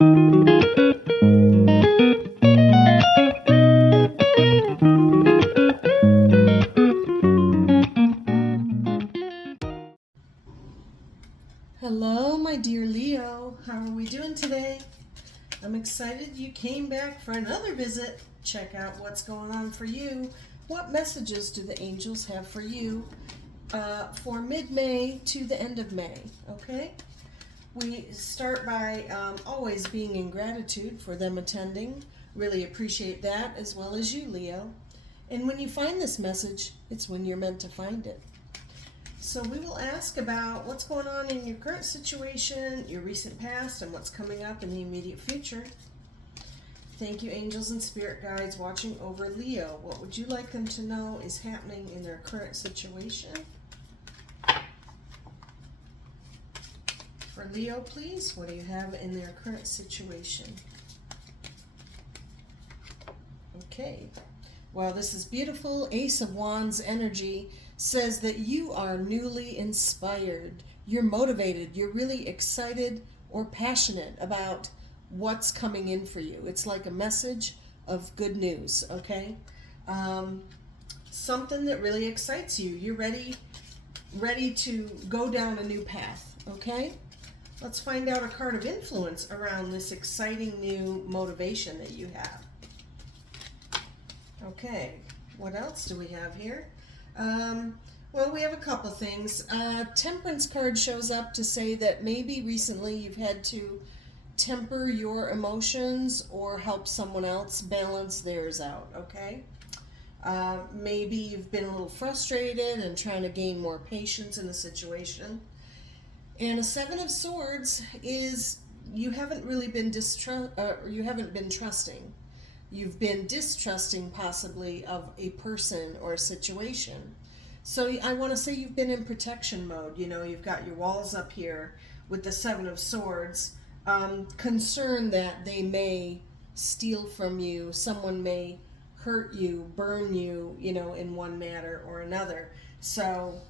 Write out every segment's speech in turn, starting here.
Hello, my dear Leo. How are we doing today? I'm excited you came back for another visit. Check out what's going on for you. What messages do the angels have for you for mid-May to the end of May, okay? We start by always being in gratitude for them attending. Really appreciate that, as well as you, Leo. And when you find this message, it's when you're meant to find it. So we will ask about what's going on in your current situation, your recent past, and what's coming up in the immediate future. Thank you, angels and spirit guides watching over Leo. What would you like them to know is happening in their current situation? For Leo, please, what do you have in their current situation? Okay. Well, this is beautiful. Ace of Wands energy says that you are newly inspired. You're motivated. You're really excited or passionate about what's coming in for you. It's like a message of good news, okay? Something that really excites you. You're ready to go down a new path, okay? Let's find out a card of influence around this exciting new motivation that you have. Okay, what else do we have here? Well, we have a couple things. Temperance card shows up to say that maybe recently you've had to temper your emotions or help someone else balance theirs out, okay? Maybe you've been a little frustrated and trying to gain more patience in the situation. And a Seven of Swords is you haven't really been trusting. You've been distrusting possibly of a person or a situation. So I want to say you've been in protection mode. You know, you've got your walls up here with the Seven of Swords. Concerned that they may steal from you. Someone may hurt you, burn you, you know, in one manner or another. So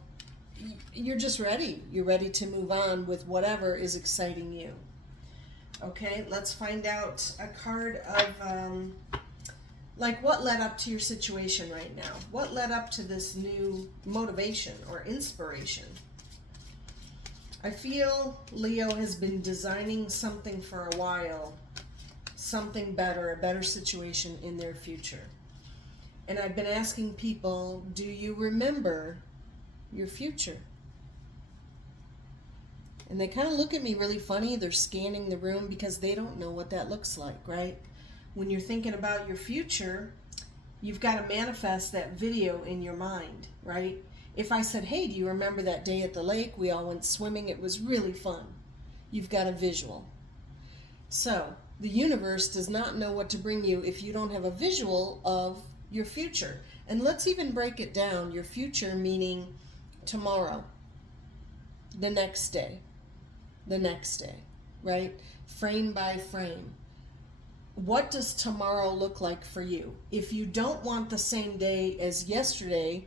you're just ready. You're ready to move on with whatever is exciting you. Okay, let's find out a card of, like, what led up to your situation right now? What led up to this new motivation or inspiration? I feel Leo has been designing something for a while, something better, a better situation in their future. And I've been asking people, do you remember your future? And they kind of look at me really funny. They're scanning the room because they don't know what that looks like, right? When you're thinking about your future, you've got to manifest that video in your mind, right? If I said, hey, do you remember that day at the lake? We all went swimming. It was really fun. You've got a visual. So the universe does not know what to bring you if you don't have a visual of your future. And let's even break it down. Your future meaning tomorrow, the next day, right? Frame by frame. What does tomorrow look like for you? If you don't want the same day as yesterday,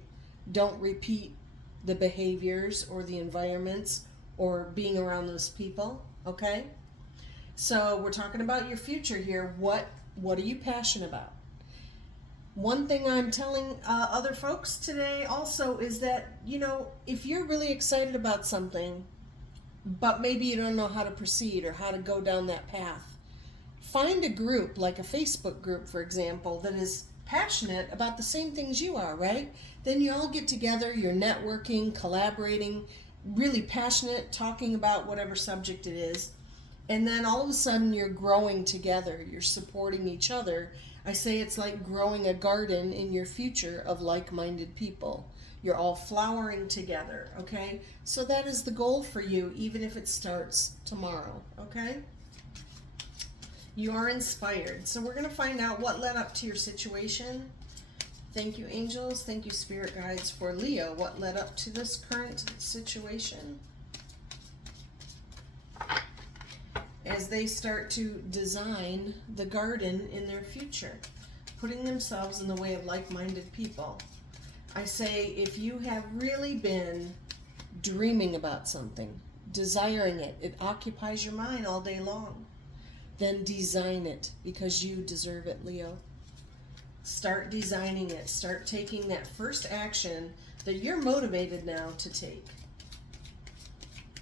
don't repeat the behaviors or the environments or being around those people, okay? So we're talking about your future here. What are you passionate about? One thing I'm telling other folks today also is that, you know, if you're really excited about something, but maybe you don't know how to proceed or how to go down that path, find a group, like a Facebook group, for example, that is passionate about the same things you are, right? Then you all get together, you're networking, collaborating, really passionate, talking about whatever subject it is, and then all of a sudden you're growing together, you're supporting each other. I say it's like growing a garden in your future of like-minded people. You're all flowering together, okay? So that is the goal for you, even if it starts tomorrow, okay? You are inspired. So we're going to find out what led up to your situation. Thank you, angels. Thank you, spirit guides, for Leo. What led up to this current situation? As they start to design the garden in their future, putting themselves in the way of like-minded people. I say, if you have really been dreaming about something, desiring it, it occupies your mind all day long. then design it, because you deserve it, Leo. Start designing it. Start taking that first action that you're motivated now to take.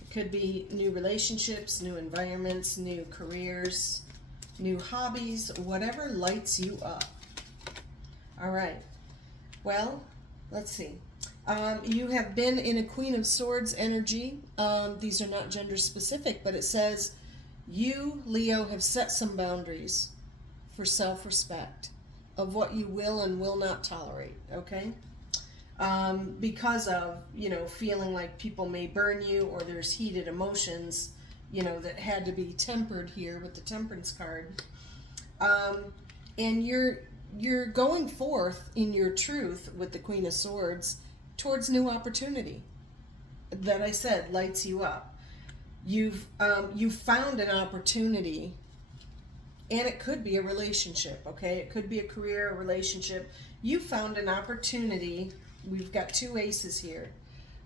It could be new relationships, new environments, new careers, new hobbies, whatever lights you up. All right. Well, let's see. You have been in a Queen of Swords energy. These are not gender specific, but it says you, Leo, have set some boundaries for self-respect of what you will and will not tolerate, okay? Because of, feeling like people may burn you, or there's heated emotions, that had to be tempered here with the Temperance card. And you're going forth in your truth with the Queen of Swords towards new opportunity that I said lights you up. You've found an opportunity, and it could be a relationship, okay? It could be a career, a relationship. You found an opportunity. We've got two aces here.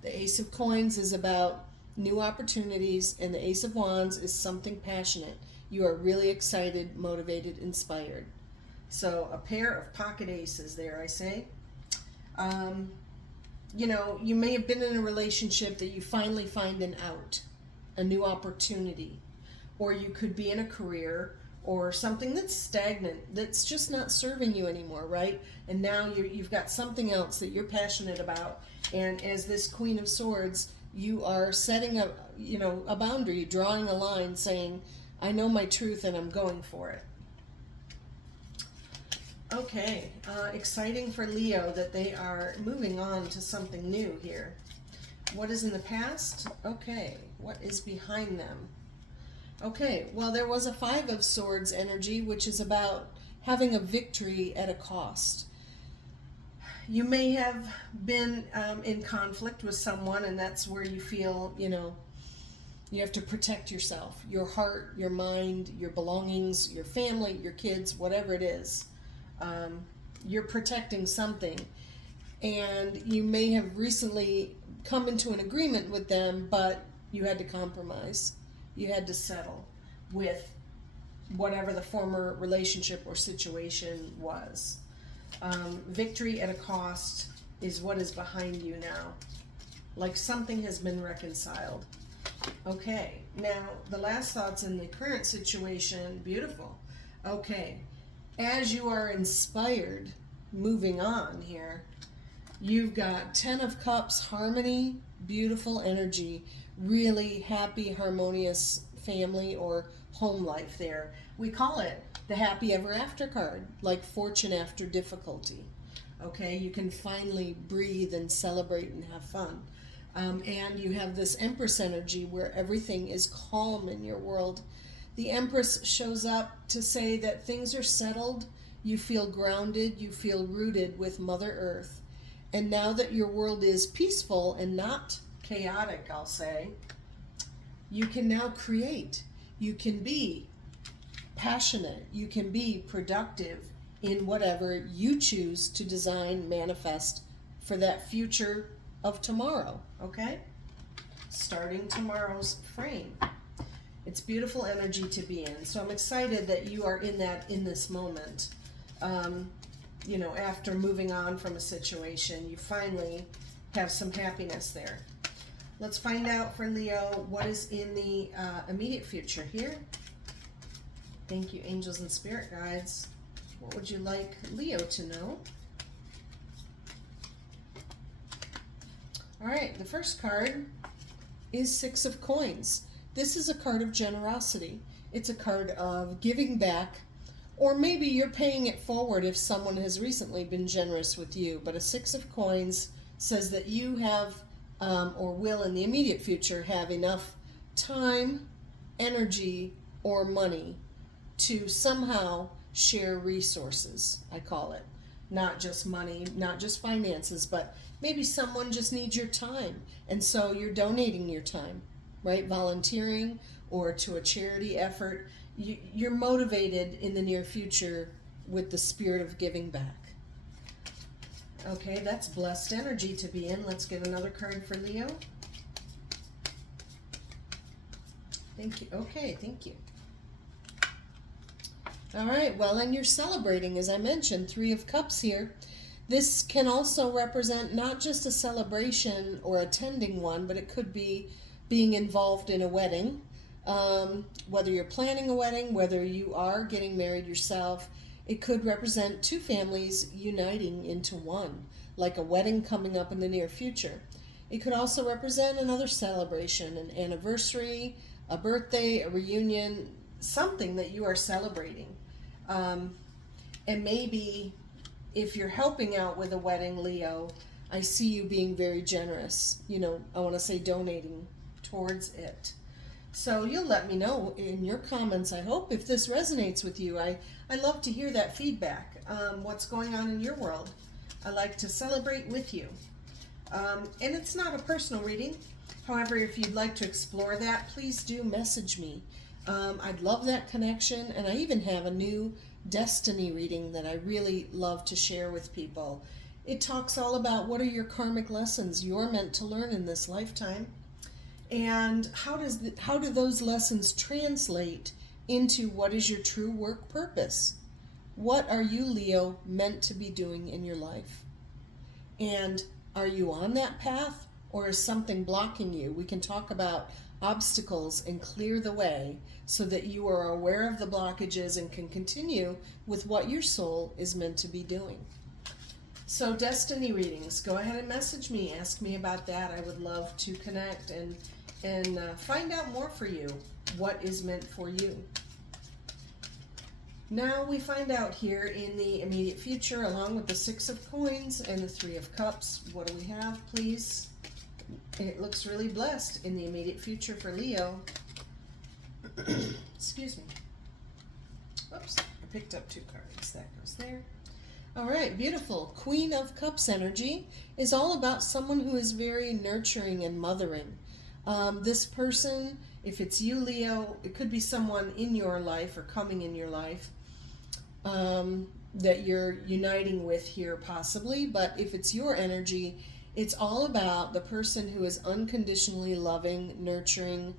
The Ace of Coins is about new opportunities, and the Ace of Wands is something passionate. You are really excited, motivated, inspired. So a pair of pocket aces there, I say. You may have been in a relationship that you finally find an out, a new opportunity. Or you could be in a career or something that's stagnant, that's just not serving you anymore, right? And now you've got something else that you're passionate about. And as this Queen of Swords, you are setting a boundary, drawing a line, saying, I know my truth and I'm going for it. Okay, exciting for Leo that they are moving on to something new here. What is in the past? Okay, what is behind them? Okay, well, there was a Five of Swords energy, which is about having a victory at a cost. You may have been in conflict with someone, and that's where you feel, you have to protect yourself, your heart, your mind, your belongings, your family, your kids, whatever it is. You're protecting something, and you may have recently come into an agreement with them, but you had to compromise. You had to settle with whatever the former relationship or situation was. Victory at a cost is what is behind you now. Like something has been reconciled. Okay, now the last thoughts in the current situation, beautiful. Okay, as you are inspired, moving on here, you've got Ten of Cups, harmony, beautiful energy, really happy, harmonious family or home life there. We call it the happy ever after card, like fortune after difficulty. Okay, you can finally breathe and celebrate and have fun. And you have this Empress energy where everything is calm in your world. The Empress shows up to say that things are settled, you feel grounded, you feel rooted with Mother Earth. And now that your world is peaceful and not chaotic, I'll say, you can now create. You can be passionate. You can be productive in whatever you choose to design, manifest for that future of tomorrow, okay? Starting tomorrow's frame. It's beautiful energy to be in. So I'm excited that you are in this moment. After moving on from a situation, you finally have some happiness there. Let's find out for Leo what is in the immediate future here. Thank you, angels and spirit guides. What would you like Leo to know? All right, the first card is Six of Coins. This is a card of generosity. It's a card of giving back, or maybe you're paying it forward if someone has recently been generous with you. But a Six of Coins says that you have, or will in the immediate future, have enough time, energy, or money to somehow share resources, I call it. Not just money, not just finances, but maybe someone just needs your time. And so you're donating your time, right? Volunteering or to a charity effort. You're motivated in the near future with the spirit of giving back. Okay, that's blessed energy to be in. Let's get another card for Leo. Thank you. Okay, thank you. All right, well, and you're celebrating, as I mentioned, Three of Cups here. This can also represent not just a celebration or attending one, but it could be being involved in a wedding. Whether you're planning a wedding, whether you are getting married yourself, it could represent two families uniting into one, like a wedding coming up in the near future. It could also represent another celebration, an anniversary, a birthday, a reunion, something that you are celebrating. And maybe if you're helping out with a wedding, Leo, I see you being very generous. I want to say donating towards it. So you'll let me know in your comments, I hope, if this resonates with you. I love to hear that feedback. What's going on in your world? I like to celebrate with you. And it's not a personal reading. However, if you'd like to explore that, please do message me. I'd love that connection, and I even have a new destiny reading that I really love to share with people. It talks all about what are your karmic lessons you're meant to learn in this lifetime, and how do those lessons translate into what is your true work purpose? What are you, Leo, meant to be doing in your life? And are you on that path, or is something blocking you? We can talk about obstacles and clear the way so that you are aware of the blockages and can continue with what your soul is meant to be doing. So destiny readings, go ahead and message me, ask me about that. I would love to connect and find out more for you, what is meant for you. Now we find out here in the immediate future, along with the Six of Coins and the Three of Cups, what do we have, please? It looks really blessed in the immediate future for Leo. Excuse me. Oops, I picked up two cards. That goes there. All right, beautiful. Queen of Cups energy is all about someone who is very nurturing and mothering. This person, if it's you, Leo, it could be someone in your life or coming in your life that you're uniting with here possibly, but if it's your energy, it's all about the person who is unconditionally loving, nurturing,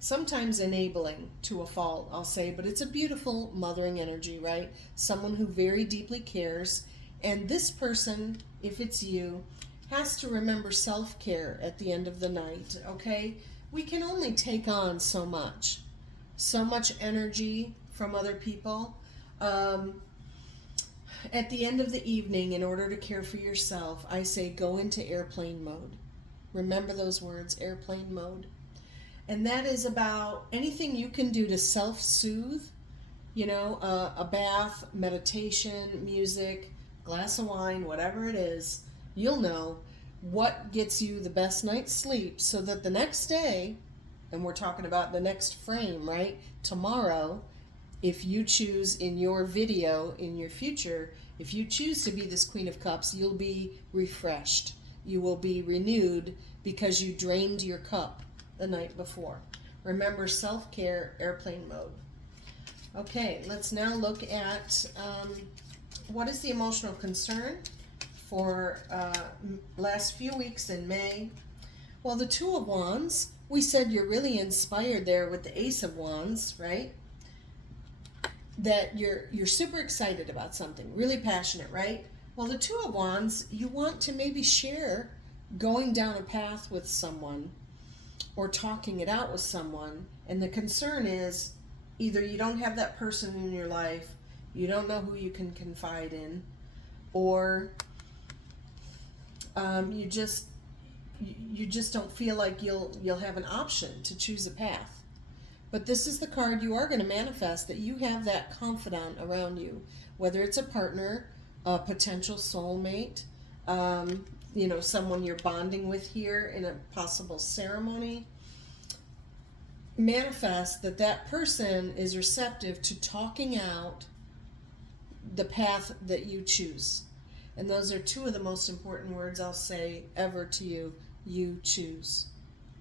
sometimes enabling to a fault, I'll say, but it's a beautiful mothering energy, right? Someone who very deeply cares. And this person, if it's you, has to remember self-care at the end of the night, okay? We can only take on so much energy from other people. At the end of the evening, in order to care for yourself, I say go into airplane mode. Remember those words, airplane mode. And that is about anything you can do to self-soothe, a bath, meditation, music, glass of wine, whatever it is. You'll know what gets you the best night's sleep so that the next day, and we're talking about the next frame, right? Tomorrow, if you choose in your video, in your future, if you choose to be this Queen of Cups, you'll be refreshed. You will be renewed because you drained your cup the night before. Remember, self-care, airplane mode. Okay, let's now look at what is the emotional concern for last few weeks in May. Well, the Two of Wands, we said you're really inspired there with the Ace of Wands, right? That you're super excited about something, really passionate, right? Well, the Two of Wands, you want to maybe share going down a path with someone or talking it out with someone, and the concern is either you don't have that person in your life, you don't know who you can confide in, or you just don't feel like you'll have an option to choose a path. But this is the card you are going to manifest, that you have that confidant around you, whether it's a partner, a potential soulmate, someone you're bonding with here in a possible ceremony. Manifest that person is receptive to talking out the path that you choose. And those are two of the most important words I'll say ever to you. You choose.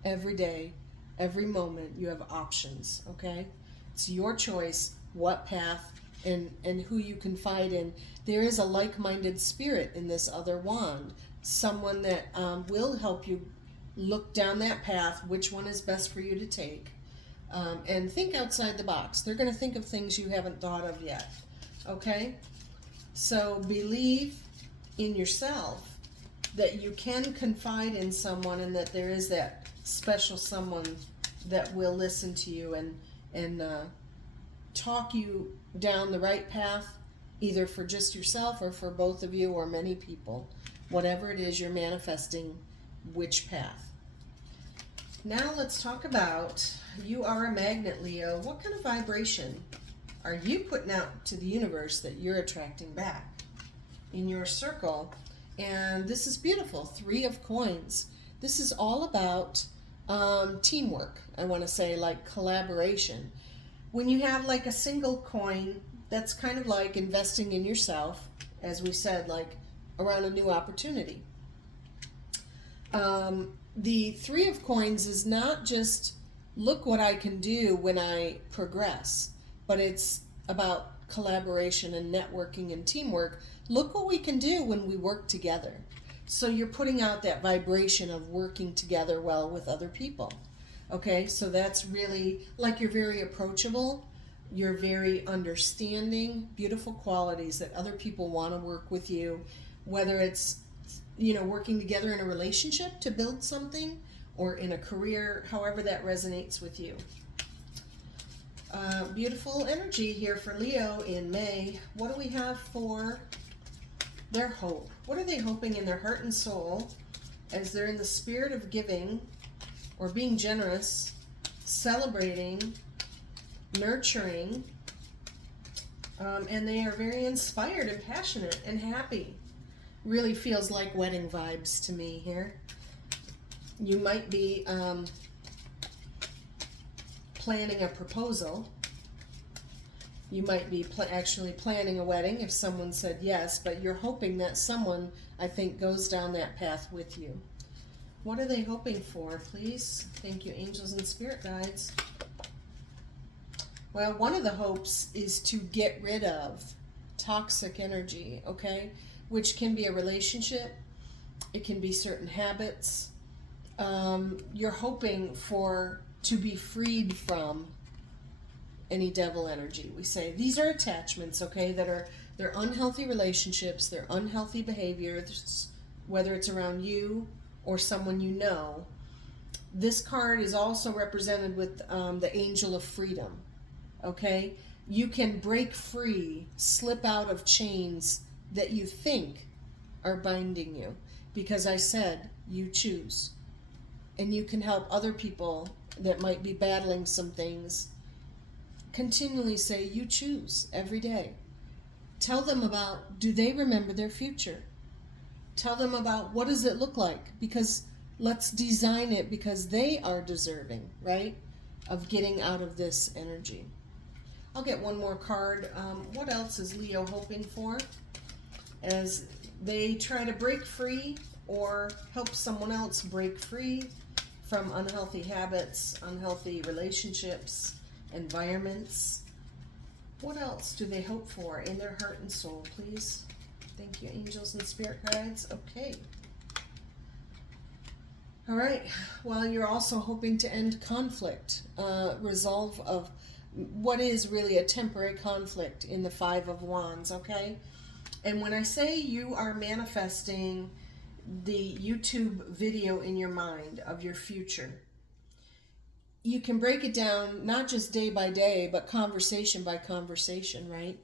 Every day, every moment, you have options, okay? It's your choice what path and who you confide in. There is a like-minded spirit in this other wand. Someone that will help you look down that path, which one is best for you to take. and think outside the box. They're going to think of things you haven't thought of yet. Okay? So believe in yourself that you can confide in someone and that there is that special someone that will listen to you and talk you down the right path, either for just yourself or for both of you or many people. Whatever it is you're manifesting, which path. Now let's talk about, you are a magnet, Leo. What kind of vibration are you putting out to the universe that you're attracting back in your circle? And this is beautiful. 3 of coins. This is all about teamwork, I want to say, like collaboration. When you have like a single coin, that's kind of like investing in yourself, as we said, like around a new opportunity. The 3 of coins is not just look what I can do when I progress, but it's about collaboration and networking and teamwork. Look what we can do when we work together. So you're putting out that vibration of working together well with other people. Okay, so that's really like you're very approachable, you're very understanding, beautiful qualities that other people want to work with you, whether it's, you know, working together in a relationship to build something or in a career, however that resonates with you. Beautiful energy here for Leo in May. What do we have for their hope? What are they hoping in their heart and soul as they're in the spirit of giving or being generous, celebrating, nurturing, and they are very inspired and passionate and happy. Really feels like wedding vibes to me here. You might be planning a proposal. You might be actually planning a wedding if someone said yes, but you're hoping that someone, I think, goes down that path with you. What are they hoping for, please? Thank you, angels and spirit guides. Well, one of the hopes is to get rid of toxic energy, okay? Which can be a relationship. It can be certain habits. You're hoping to be freed from any devil energy. We say these are attachments, okay, they're unhealthy relationships, they're unhealthy behaviors, whether it's around you or someone you know. This card is also represented with the angel of freedom, okay? You can break free, slip out of chains that you think are binding you, because I said you choose. And you can help other people that might be battling some things. Continually say you choose every day. Tell them about, do they remember their future? Tell them about what does it look like, because let's design it because they are deserving, right, of getting out of this energy. I'll get one more card. What else is Leo hoping for as they try to break free or help someone else break free from unhealthy habits, unhealthy relationships, environments? What else do they hope for in their heart and soul, please? Thank you, angels and spirit guides. Okay. All right. Well, you're also hoping to end conflict, resolve of what is really a temporary conflict in the 5 of Wands, okay? And when I say you are manifesting the YouTube video in your mind of your future, you can break it down not just day by day, but conversation by conversation, right?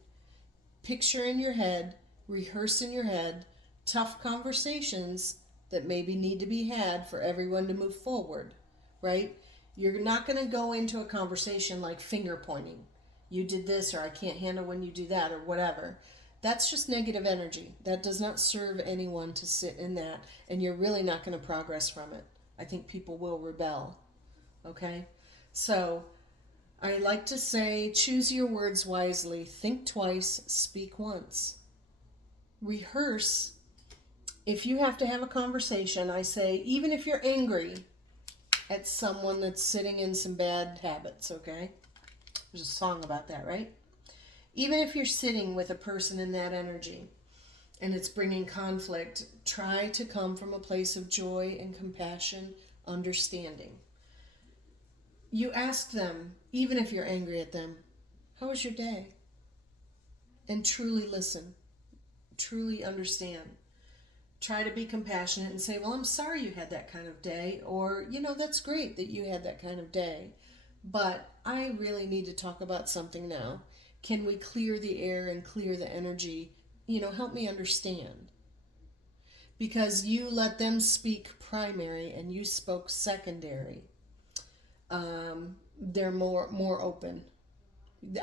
Picture in your head, rehearse in your head, tough conversations that maybe need to be had for everyone to move forward, right? You're not going to go into a conversation like finger pointing. You did this, or I can't handle when you do that, or whatever. That's just negative energy. That does not serve anyone to sit in that, and you're really not going to progress from it. I think people will rebel, okay? So I like to say, choose your words wisely, think twice, speak once. Rehearse. If you have to have a conversation, I say, even if you're angry at someone that's sitting in some bad habits, okay? There's a song about that, right? Even if you're sitting with a person in that energy and it's bringing conflict, try to come from a place of joy and compassion, understanding. you ask them, even if you're angry at them, how was your day? And truly listen, truly understand. Try to be compassionate and say, well, I'm sorry you had that kind of day, or, that's great that you had that kind of day, but I really need to talk about something now. Can we clear the air and clear the energy? Help me understand. Because you let them speak primary and you spoke secondary. They're more open.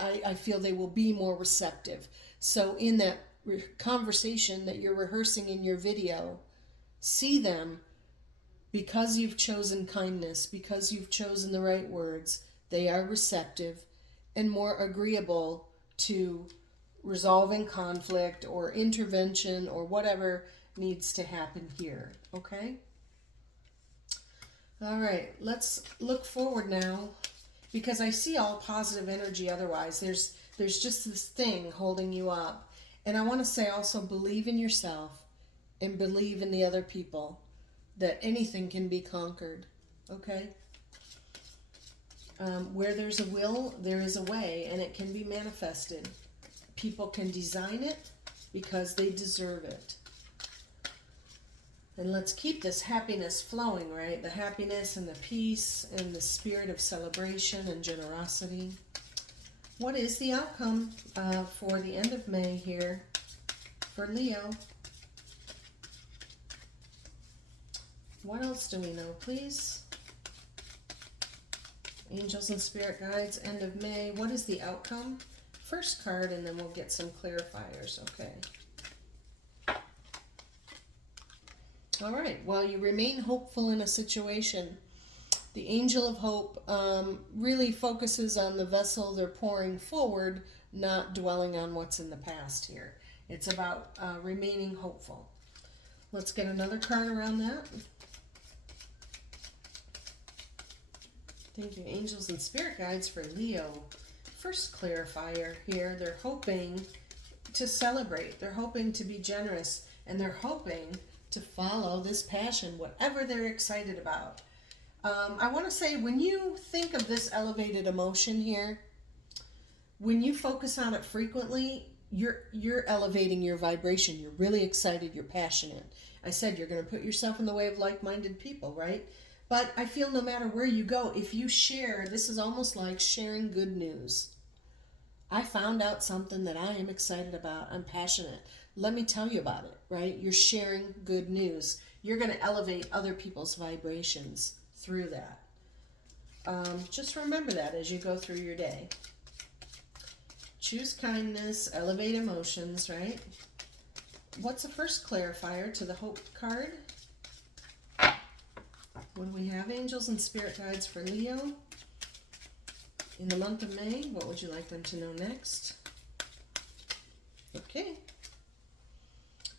I feel they will be more receptive. So in that conversation that you're rehearsing in your video, see them, because you've chosen kindness, because you've chosen the right words, they are receptive and more agreeable to resolving conflict or intervention or whatever needs to happen here. Okay? All right, let's look forward now, because I see all positive energy otherwise. There's just this thing holding you up. And I want to say also, believe in yourself and believe in the other people, that anything can be conquered. Okay? Where there's a will, there is a way, and it can be manifested. People can design it because they deserve it. And let's keep this happiness flowing, right? The happiness and the peace and the spirit of celebration and generosity. What is the outcome for the end of May here for Leo? What else do we know, please? Angels and spirit guides, end of May. What is the outcome? First card, and then we'll get some clarifiers, okay? All right, well, you remain hopeful in a situation. The angel of hope really focuses on the vessel they're pouring forward, not dwelling on what's in the past here. It's about remaining hopeful. Let's get another card around that. Thank you, angels and spirit guides, for Leo. First clarifier here, they're hoping to celebrate. They're hoping to be generous, and they're hoping to follow this passion, whatever they're excited about. I want to say, when you think of this elevated emotion here, when you focus on it frequently, you're elevating your vibration. You're really excited. You're passionate. I said you're going to put yourself in the way of like-minded people, right? But I feel no matter where you go, if you share, this is almost like sharing good news. I found out something that I am excited about. I'm passionate. Let me tell you about it, right? You're sharing good news. You're going to elevate other people's vibrations through that. Just remember that as you go through your day. Choose kindness, elevate emotions, right? What's the first clarifier to the hope card? When we have angels and spirit guides for Leo in the month of May, what would you like them to know next? Okay.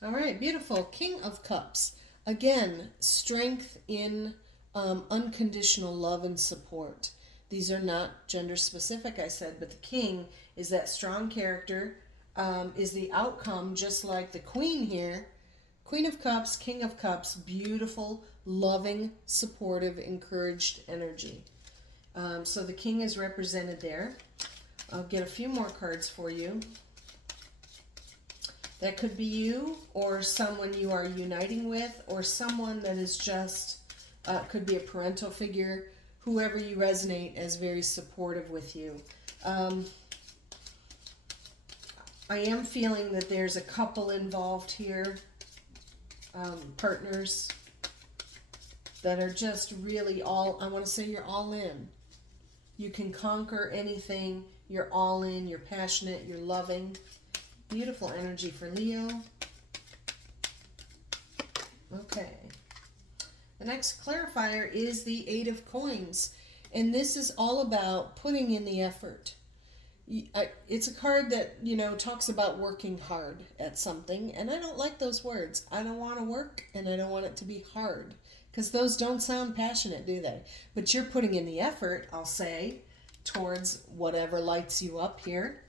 All right, beautiful. King of Cups. Again, strength in unconditional love and support. These are not gender specific, I said, but the king is that strong character, is the outcome, just like the queen here. Queen of Cups, King of Cups, beautiful, loving, supportive, encouraged energy. So the king is represented there. I'll get a few more cards for you. That could be you, or someone you are uniting with, or someone that is just, could be a parental figure, whoever you resonate as very supportive with you. I am feeling that there's a couple involved here, partners that are just really all, I want to say you're all in. You can conquer anything. You're all in. You're passionate. You're loving. Beautiful energy for Leo. Okay. The next clarifier is the Eight of Coins. And this is all about putting in the effort. It's a card that, talks about working hard at something. And I don't like those words. I don't want to work, and I don't want it to be hard. Because those don't sound passionate, do they? But you're putting in the effort, I'll say, towards whatever lights you up here.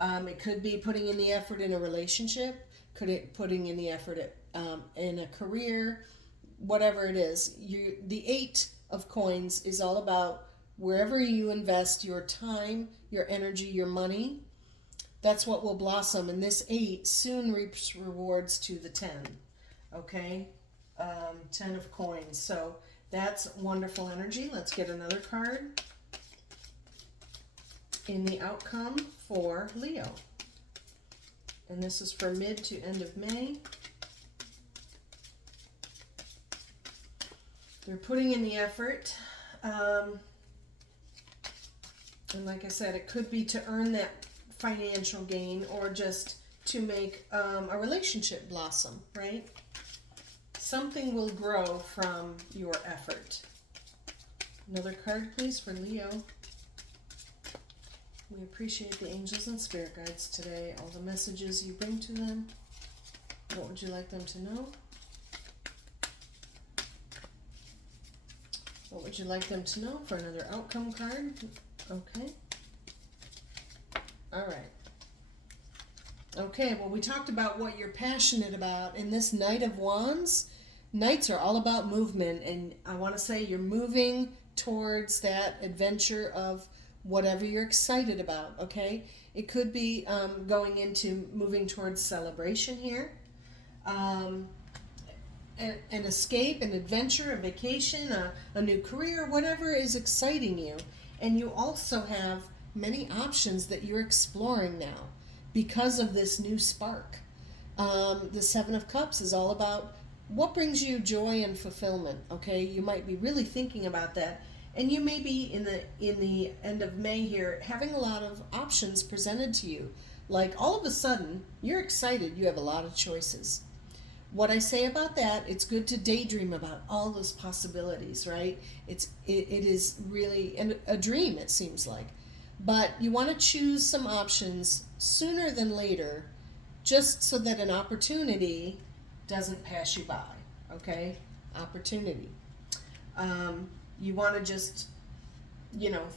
It could be putting in the effort in a relationship, putting in the effort in a career, whatever it is. The Eight of Coins is all about Wherever you invest your time, your energy, your money, that's what will blossom. And this 8 soon reaps rewards to the 10. Okay? 10 of coins. So that's wonderful energy. Let's get another card in the outcome for Leo. And this is for mid to end of May. They're putting in the effort. And like I said, it could be to earn that financial gain or just to make a relationship blossom, right? Something will grow from your effort. Another card, please, for Leo. We appreciate the angels and spirit guides today, all the messages you bring to them. What would you like them to know? What would you like them to know for another outcome card? Okay. All right. Okay, well, we talked about what you're passionate about. In this Knight of Wands, Knights are all about movement, and I want to say you're moving towards that adventure of whatever you're excited about, okay? It could be going into moving towards celebration here. An escape, an adventure, a vacation, a new career, whatever is exciting you. And you also have many options that you're exploring now because of this new spark. The Seven of Cups is all about what brings you joy and fulfillment, okay? You might be really thinking about that. And you may be in the end of May here having a lot of options presented to you. Like all of a sudden, you're excited, you have a lot of choices. What I say about that, it's good to daydream about all those possibilities, right? It is really a dream, it seems like. But you want to choose some options sooner than later, just so that an opportunity doesn't pass you by, okay? Opportunity. You want to just,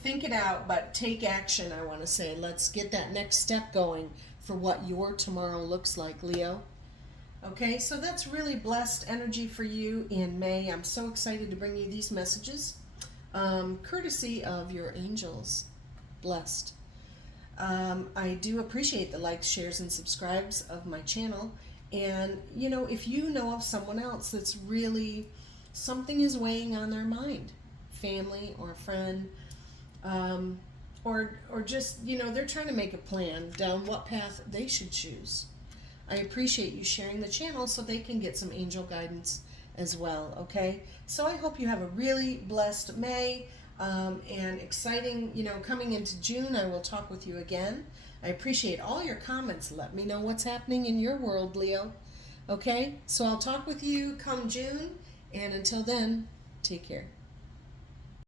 think it out, but take action, I want to say. Let's get that next step going for what your tomorrow looks like, Leo. Okay, so that's really blessed energy for you in May. I'm so excited to bring you these messages, courtesy of your angels. Blessed. I do appreciate the likes, shares, and subscribes of my channel. And, if you know of someone else that's really, something is weighing on their mind, family or a friend, or just, they're trying to make a plan down what path they should choose. I appreciate you sharing the channel so they can get some angel guidance as well, okay? So I hope you have a really blessed May and exciting, coming into June. I will talk with you again. I appreciate all your comments. Let me know what's happening in your world, Leo. Okay? So I'll talk with you come June, and until then, take care.